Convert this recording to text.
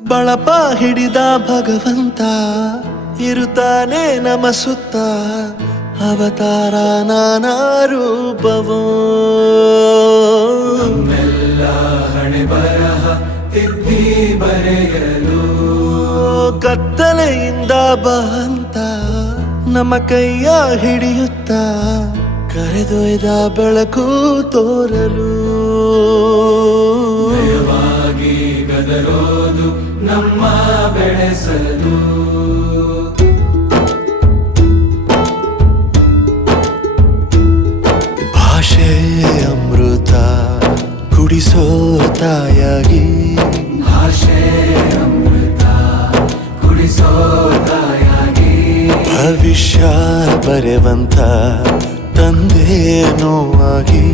ಬಳಪ ಹಿಡಿದ ಭಗವಂತ ಇರುತ್ತಾನೆ ನಮ ಸುತ್ತ ಅವತಾರ ನಾನಾ ರೂಪವೋ ನಮ್ಮೆಲ್ಲ ಹಣೆ ಬರಹ ತಿದ್ದಿ ಬರೆಯಲು ಕತ್ತಲೆಯಿಂದ ಬಂತ ನಮ್ಮ ಕೈಯ ಹಿಡಿಯುತ್ತ ಕರೆದೊಯ್ದ ಬೆಳಕು ತೋರಲು ಭಯವಾಗಿ ಗದರೋದು ನಮ್ಮ ಬೆಳೆಸಲು ಭಾಷೆ ಅಮೃತ ಕುಡಿಸೋ ತಾಯಾಗಿ ಭಾಷೆ ಅಮೃತ ಕುಡಿಸೋ ತಾಯಾಗಿ ಭವಿಷ್ಯ ಬರೆವಂತ ತಂದೇನೋ ಆಗಿ